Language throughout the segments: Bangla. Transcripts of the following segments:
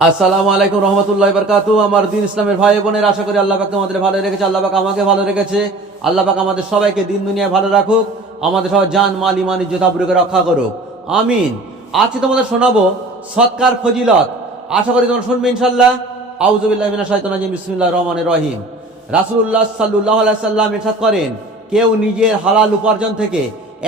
আসসালামু আলাইকুম রহমতুল্লাহ বরকাতু। আমার দিন ইসলামের ভাই বোনের, আশা করি আল্লাহ পাক আমাদের ভালো রেখেছে, আল্লাহ পাক আমাকে ভালো রেখেছে। আল্লাহ পাক আমাদের সবাইকে দিন দুনিয়ায় ভালো রাখুক, আমাদের সবাই জান মাল ইমান ইজ্জত আবরুকে রক্ষা করুক, আমিন। আজকে তোমাদের শোনাবো সৎকার ফজিলত। আশা করি তোমরা শুনবে ইনশাল্লাহ। আউযুবিল্লাহি মিনাশ শাইতানির রাজিম, বিসমিল্লাহির রহমানির রহিম। রাসূলুল্লাহ সাল্লাল্লাহু আলাইহি সাল্লাম ইরশাদ করেন, কেউ নিজের হালাল উপার্জন থেকে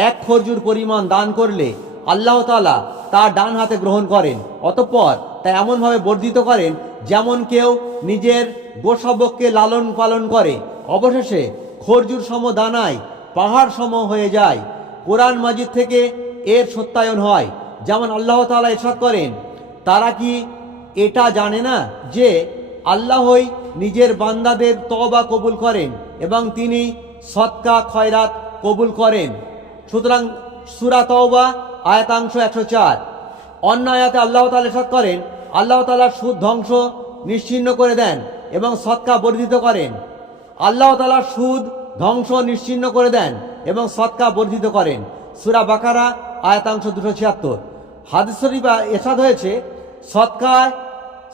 এক খরজুর পরিমাণ দান করলে আল্লাহ তাআলা তার ডান হাতে গ্রহণ করেন, অতঃপর তা এমনভাবে বর্ধিত করেন যেমন কেউ নিজের গোশাবককে লালন পালন করে, অবশেষে খরজুর সম দানায় পাহাড় সম হয়ে যায়। কোরআন মাজিদ থেকে এর সত্যায়ন হয়। যেমন আল্লাহ তাআলা ইরশাদ করেন, তারা কি এটা জানে না যে আল্লাহই নিজের বান্দাদের তওবা কবুল করেন এবং তিনি সদকা খয়রাত কবুল করেন। সুতরাং সূরা তওবা আয়াতাংশ 104। অন্য আয়াতে আল্লাহ তাআলা ইরশাদ করেন, আল্লাহ তাআলা সুদ ধ্বংস নিশ্চিহ্ন করে দেন এবং সদকা বর্ধিত করেন। আল্লাহ তাআলা সুদ ধ্বংস নিশ্চিহ্ন করে দেন এবং সদকা বর্ধিত করেন। সূরা বাকারা আয়াতাংশ 276। হাদিস শরীফে ইরশাদ হয়েছে,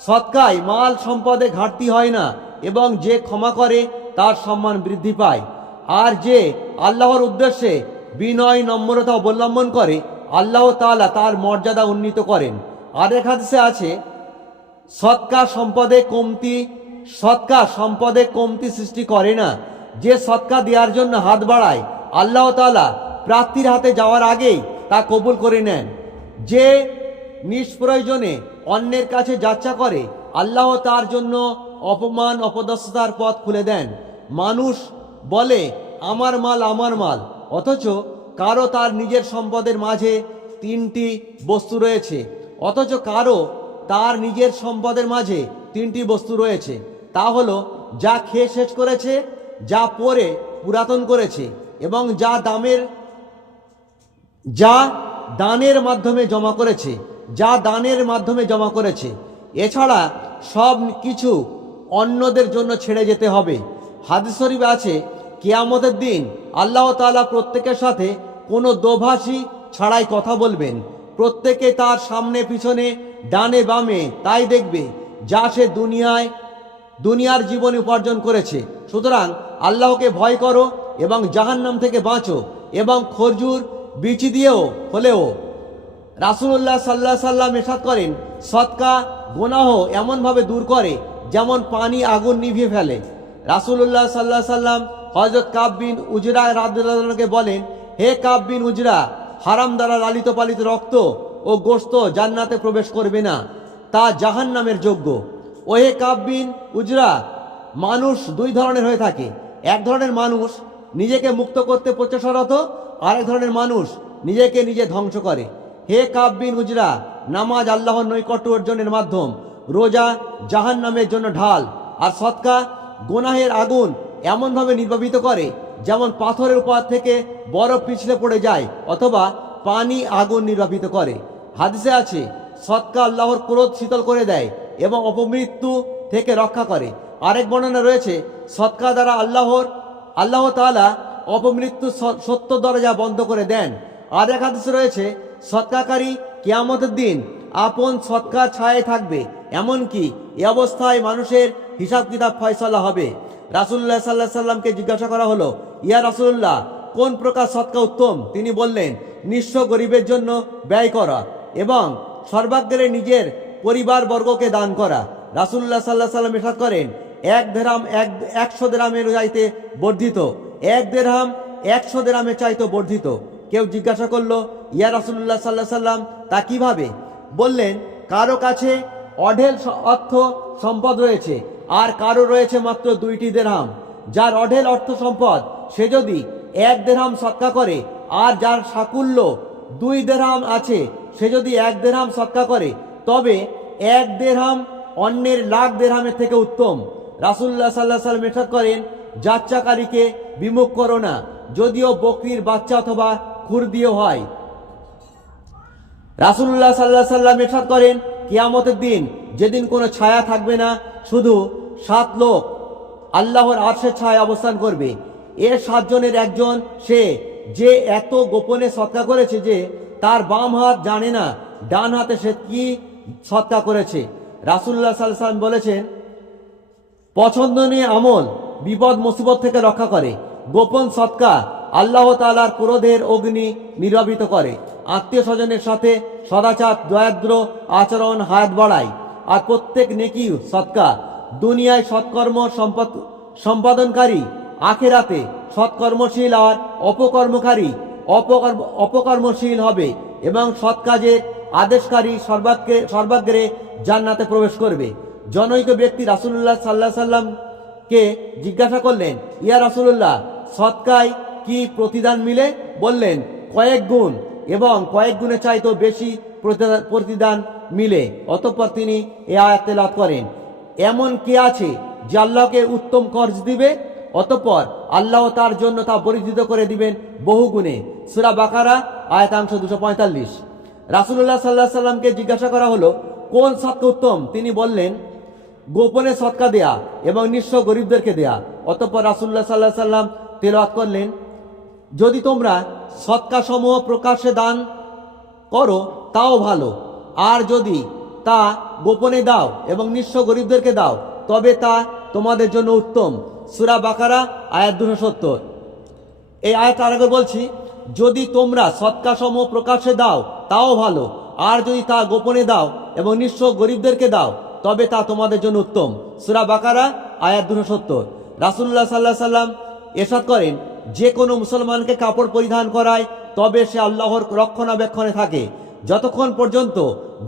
সদকায় মাল সম্পদে ঘাটতি হয় না এবং যে ক্ষমা করে তার সম্মান বৃদ্ধি পায়। আর যে আল্লাহর উদ্দেশ্যে বিনয় নম্রতা অবলম্বন করে আল্লাহ তাআলা তার মর্যাদা উন্নীত করেন। আরেক হাদিসে আছে, সদকা সম্পদে কমতি সৃষ্টি করে না। যে সদকা দেওয়ার জন্য হাত বাড়ায় আল্লাহ তাআলা প্রার্থীর হাতে যাওয়ার আগেই তা কবুল করে নেন। যে নিষ্প্রয়োজনে অন্যের কাছে যাচ্ছা করে আল্লাহ তার জন্য অপমান অপদস্থতার পথ খুলে দেন। মানুষ বলে আমার মাল, অথচ কারো তার নিজের সম্পদের মাঝে তিনটি বস্তু রয়েছে, তা হলো যা খেয়ে শেষ করেছে, যা পরে পুরাতন করেছে এবং যা দানের মাধ্যমে জমা করেছে। এছাড়া সব কিছু অন্যদের জন্য ছেড়ে যেতে হবে। হাদিস শরীফে আছে, কিয়ামতের দিন আল্লাহ তাআলা প্রত্যেকের সাথে কোনো দোভাষী ছাড়াই কথা বলবেন। প্রত্যেকে তার সামনে পিছনে ডানে বামে তাই দেখবে যা সে দুনিয়ার জীবনে উপার্জন করেছে। সুতরাং আল্লাহকে ভয় করো এবং জাহান্নাম থেকে বাঁচো এবং খরজুর বিচি দিয়েও হলেও। রাসূলুল্লাহ সাল্লাল্লাহু আলাইহি সাল্লাম ইরশাদ করেন, সদকা গুনাহ এমনভাবে দূর করে যেমন পানি আগুন নিভিয়ে ফেলে। রাসূলুল্লাহ সাল্লাল্লাহু আলাইহি সাল্লাম হযরত কাব বিন উজরা রাদিয়াল্লাহু আনহুকে বলেন, হে কাব বিন উজরা, হারাম দ্বারা লালিত পালিত রক্ত ও গোশত জান্নাতে প্রবেশ করবে না, তা জাহান্নামের যোগ্য। ও হে কাব বিন উজরা, মানুষ দুই ধরনের হয়ে থাকে। এক ধরনের মানুষ নিজেকে মুক্ত করতে প্রচেষ্টারত, আরেক ধরনের মানুষ নিজেকে নিজে ধ্বংস করে। হে কাব বিন উজরা, নামাজ আল্লাহর নৈকট্য অর্জনের মাধ্যম, রোজা জাহান্নামের জন্য ঢাল, আর সদকা গুনাহের আগুন এমনভাবে নির্বাপিত করে যেমন পাথরের উপর থেকে বরফ পিছলে পড়ে যায় অথবা পানি আগুন নির্বাপিত করে। হাদিসে আছে, সদকা আল্লাহর ক্রোধ শীতল করে দেয় এবং অপমৃত্যু থেকে রক্ষা করে। আরেক বর্ণনা রয়েছে, সদকা দ্বারা আল্লাহ তাআলা অপমৃত্যু 70 দরজা বন্ধ করে দেন। আর এক হাদিসে রয়েছে, সদকাকারী কিয়ামতের দিন আপন সদকার ছায়ায় থাকবে, এমনকি এই অবস্থায় মানুষের হিসাব কিতাব ফয়সালা হবে। রাসূলুল্লাহ সাল্লাল্লাহু আলাইহি সাল্লামকে জিজ্ঞাসা করা হলো, ইয়া রাসূলুল্লাহ, কোন প্রকার সদকা উত্তম? তিনি বললেন, নিঃস্ব গরিবের জন্য ব্যয় করা এবং সর্বাগ্রে নিজের পরিবারবর্গকে দান করা। রাসূলুল্লাহ সাল্লাল্লাহু আলাইহি সাল্লাম ইরশাদ করেন, এক দেরহাম 100 দেরহামের চাইতে বর্ধিত, এক দেরহাম 100 দেরহামের চাইতে বর্ধিত। কেউ জিজ্ঞাসা করলো, ইয়া রাসূলুল্লাহ সাল্লাল্লাহু আলাইহি সাল্লাম, তা কিভাবে? বললেন, কারো কাছে অঢেল অর্থ সম্পদ রয়েছে আর কারো রয়েছে মাত্র 2টি দেরহাম। যার অঢেল অর্থ সম্পদ সে যদি 1 দেরহাম সদকা করে, আর যার সাকুল্য 2 দেরহাম আছে সে যদি 1 দেরহাম সদকা করে, তবে 1 দেরহাম অন্যের লাখ দেরহামের থেকে উত্তম। রাসূলুল্লাহ সাল্লাল্লাহু আলাইহি সাল্লাম ইরশাদ করেন, যাচ্চাকারীকে বিমুখ করো না, যদিও বকরির বাচ্চা অথবা খুর দিয়ে হয়। রাসূলুল্লাহ সাল্লাল্লাহু আলাইহি সাল্লাম ইরশাদ করেন, কিয়ামতের দিন যেদিন কোনো ছায়া থাকবে না, শুধু 7 লোক আল্লাহর আরশের ছায়ায় অবস্থান করবে। এর 7 জনের একজন সে যে এত গোপনে সদকা করেছে যে তার বাম হাত জানে না ডান হাতে সে কি সদকা করেছে। রাসূলুল্লাহ সাল্লাল্লাহু আলাইহি ওয়াসাল্লাম বলেছেন, পছন্দনীয় আমল বিপদ মুসিবত থেকে রক্ষা করে। গোপন সৎকা আল্লাহ তাআলার ক্রোধের অগ্নি নির্বাপিত করে। আত্মীয় স্বজনের সাথে সদাচার দয়াদ্র আচরণ হায়াত বাড়ায়। আর প্রত্যেক নেকি সৎকা দুনিয়ায় সৎকর্ম সম্পাদনকারী, আখিরাতে সৎকর্মশীল আর অপকর্মশীল হবে এবং সৎ কাজের আদেশকারী সর্বাগ্রে জান্নাতে প্রবেশ করবে। জনৈক ব্যক্তি রাসূলুল্লাহ সাল্লাল্লাহু আলাইহি সাল্লামকে জিজ্ঞাসা করলেন, ইয়া রাসূলুল্লাহ, সৎকায় কি প্রতিদান মিলে? বললেন, কয়েক গুণ এবং কয়েক গুণের চাইতেও বেশি প্রতিদান মিলে। অতঃপর তিনি এ আয়াত তেলাওয়াত করেন, এমন কে আছে যে আল্লাহকে উত্তম কর্জ দিবে? অতঃপর আল্লাহ তার জন্য তা বর্ধিত করে দিবেন বহু গুণে। সূরা বাকারা আয়াতাংশ 245। রাসূলুল্লাহ সাল্লাল্লাহু আলাইহি সাল্লামকে জিজ্ঞাসা করা হলো, কোন সৎকা উত্তম? তিনি বললেন, গোপনে সৎকা দেয়া এবং নিঃস্ব গরিবদেরকে দেয়া। অতঃপর রাসূলুল্লাহ সাল্লাল্লাহু আলাইহি সাল্লাম তেলাওয়াত করলেন, যদি তোমরা সৎকা সমূহ প্রকাশ্যে দান করো তাও ভালো, আর যদি তা গোপনে দাও এবং নিঃস্ব গরিবদেরকে দাও তবে তা তোমাদের জন্য উত্তম। সূরা বাকারা আয়াত 270। এই আয়াত আরেকবার বলছি, যদি তোমরা সৎকা সমূহ প্রকাশ্যে দাও তাও ভালো, আর যদি তা গোপনে দাও এবং নিঃস্ব গরিবদেরকে দাও তবে তা তোমাদের জন্য উত্তম। সূরা বাকারা আয়াত 270। রাসূলুল্লাহ সাল্লাল্লাহু আলাইহি সাল্লাম ইরশাদ করেন, যে কোনো মুসলমানকে কাপড় পরিধান করায় তবে সে আল্লাহর রক্ষণাবেক্ষণে থাকে যতক্ষণ পর্যন্ত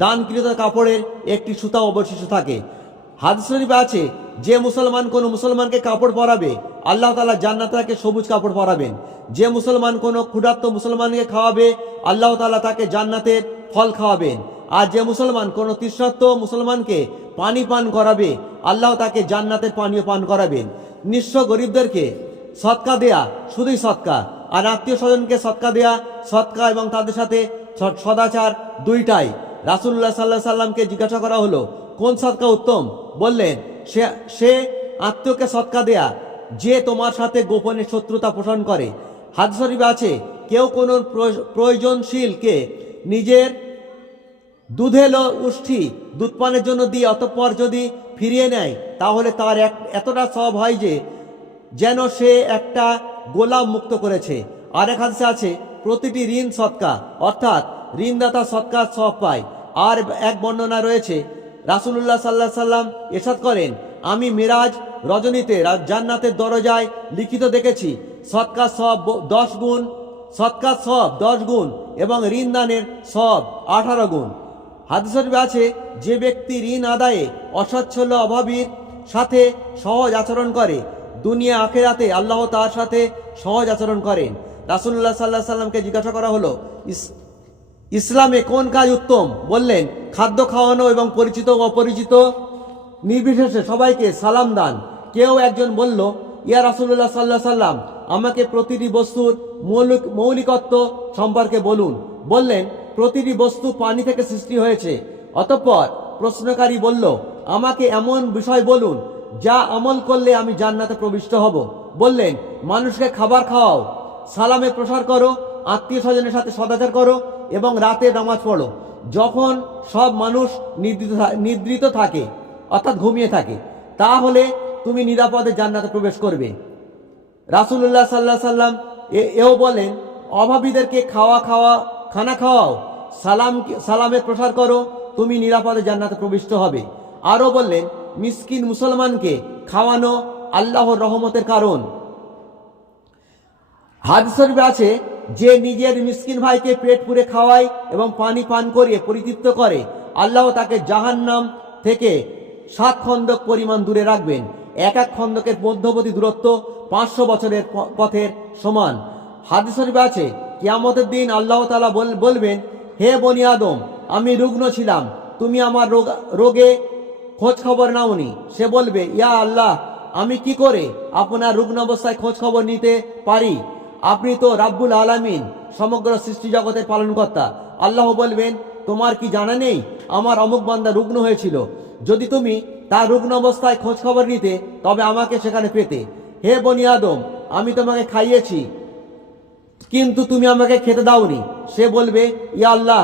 দানকৃত কাপড়ের একটি সুতা অবশিষ্ট থাকে। হাদিস শরীফে আছে, যে মুসলমান কোনো মুসলমানকে কাপড় পরাবে আল্লাহ তাআলা জান্নাতে তাকে সবুজ কাপড় পরাবেন। যে মুসলমান কোনো ক্ষুধার্ত মুসলমানকে খাওয়াবে আল্লাহ তাআলা তাকে জান্নাতের ফল খাওয়াবেন। আর যে মুসলমান কোনো তৃষ্ণার্ত মুসলমানকে পানি পান করাবে আল্লাহ তাকে জান্নাতের পানীয় পান করাবেন। নিঃস্ব গরিবদেরকে সৎকা দেয়া শুধুই সৎকা, আর আত্মীয় স্বজনকে সৎকা দেয়া সৎকা এবং তাদের সাথে সদাচার দুইটাই। রাসূলুল্লাহ সাল্লাল্লাহু আলাইহি সাল্লামকে জিজ্ঞাসা করা হলো, কোন সৎকা উত্তম? বললেন, সে আত্মীয়কে সৎকা দেয়া যে তোমার সাথে গোপনে শত্রুতা পোষণ করে। হাদিস শরীফে আছে, কেউ কোনো প্রয়োজনশীলকে নিজের দুধেল উষ্ঠি দুধ পানের জন্য দিয়ে অতঃপর যদি ফিরিয়ে নেয় তাহলে তার এতটা সওয়াব হয় যে যেন সে একটা গোলাম মুক্ত করেছে। আরেক হাদিসে আছে, প্রতিটি ঋণ সৎকা, অর্থাৎ ঋণদাতা সৎকার সওয়াব পায়। আর এক বর্ণনা রয়েছে, রাসূলুল্লাহ সাল্লাল্লাহু আলাইহি সাল্লাম ইরশাদ করেন, আমি মিরাজ রজনীতে জান্নাতের দরজায় লিখিত দেখেছি, সৎকার সওয়াব 10 গুণ, সৎকার সওয়াব 10 গুণ এবং ঋণ দানের সওয়াব 18 গুণ। হাদিস শরীফে আছে, যে ব্যক্তি ঋণ আদায়ে অসচ্ছল অভাবীর সাথে সহজ আচরণ করে দুনিয়া আখিরাতে আল্লাহ তার সাথে সহজ আচরণ করেন। রাসূলুল্লাহ সাল্লাল্লাহু আলাইহি সাল্লামকে জিজ্ঞাসা করা হলো, ইসলামে কোন কাজ উত্তম? বললেন, খাদ্য খাওয়ানো এবং পরিচিত ও অপরিচিত নির্বিশেষে সবাইকে সালাম দান। কেউ একজন বলল, ইয়া রাসূলুল্লাহ সাল্লাল্লাহু আলাইহি সাল্লাম, আমাকে প্রতিটি বস্তুর মৌলিকত্ব সম্পর্কে বলুন। বললেন, প্রতিটি বস্তু পানি থেকে সৃষ্টি হয়েছে। অতঃপর প্রশ্নকারী বলল, আমাকে এমন বিষয় বলুন যা আমল করলে আমি জান্নাতে প্রবিষ্ট হব। বললেন, মানুষকে খাবার খাওয়াও, সালামে প্রসার করো, আত্মীয় স্বজনের সাথে সদাচার করো এবং রাতে নামাজ পড়ো যখন সব মানুষ নিদ্রিত থাকে, অর্থাৎ ঘুমিয়ে থাকে, তাহলে তুমি নিরাপদে জান্নাতে প্রবেশ করবে। রাসূলুল্লাহ সাল্লাল্লাহু আলাইহি সাল্লাম এও বলেন, অভাবীদেরকে খানা খাওয়াও, সালামে প্রসার করো, তুমি নিরাপদে জান্নাতে প্রবিষ্ট হবে। আরও বললেন, মিসকিন মুসলমানকে খাওয়ানো আল্লাহর রহমতের কারণ। হাদিস শরীফে আছে, যে নিজের মিসকিন ভাইকে পেট পুরে খাওয়ায় এবং পানি পান করিয়ে পরিতৃপ্ত করে আল্লাহ তাকে জাহান্নাম থেকে 7 খন্দক পরিমাণ দূরে রাখবেন। এক খন্দকের মধ্যবর্তী দূরত্ব 500 বছরের পথের সমান। হাদিস শরীফে আছে, কিয়ামতের দিন আল্লাহ তাআলা বলবেন, হে বনি আদম, আমি রুগ্ন ছিলাম, তুমি আমার রোগে খোঁজ খবর নাওনি। সে বলবে, ইয়া আল্লাহ, আমি কি করে আপনার রুগ্ন অবস্থায় খোঁজ খবর নিতে পারি? আপনি তো রাব্বুল আলামিন, সমগ্র সৃষ্টি জগতের পালনকর্তা। আল্লাহ বলবেন, তোমার কি জানা নেই আমার অমুক বান্দা রুগ্ন হয়েছিল? যদি তুমি তার রুগ্ন অবস্থায় খোঁজ খবর নিতে তবে আমাকে সেখানে পেতে। হে বনি আদম, আমি তোমাকে খাইয়েছি কিন্তু তুমি আমাকে খেতে দাওনি। সে বলবে, ইয়া আল্লাহ,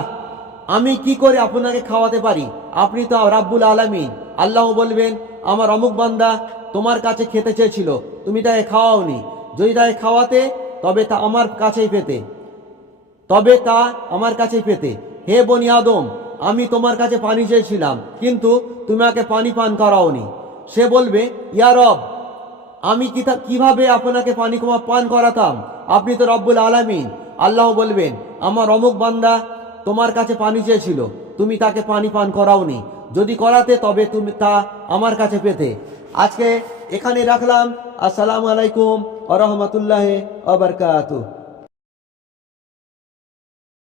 আমি কি করে আপনাকে খাওয়াতে পারি? আপনি তো রাব্বুল আলামিন। আল্লাহ বলবেন, আমার অমুক বান্দা তোমার কাছে খেতে চেয়েছিল, তুমি তাকে খাওয়াওনি। যদি তাকে খাওয়াতে তবে তা আমার কাছেই পেতে, হে বনি আদম, আমি তোমার কাছে পানি চেয়েছিলাম, কিন্তু তুমি আমাকে পানি পান করাওনি। সে বলবে, ইয়া রব, আমি কিভাবে আপনাকে পানি পান করাতাম? আপনি তো রব্বুল আলামিন। আল্লাহ বলবেন, আমার অমুক বান্দা তোমার কাছে পানি চেয়েছিল, তুমি তাকে পানি পান করাওনি। যদি করাতে তবে তুমি তা আমার কাছে পেতে। আজকে এখানে রাখলাম। আসসালামু আলাইকুম ওয়া রাহমাতুল্লাহি ওয়া বারাকাতুহু।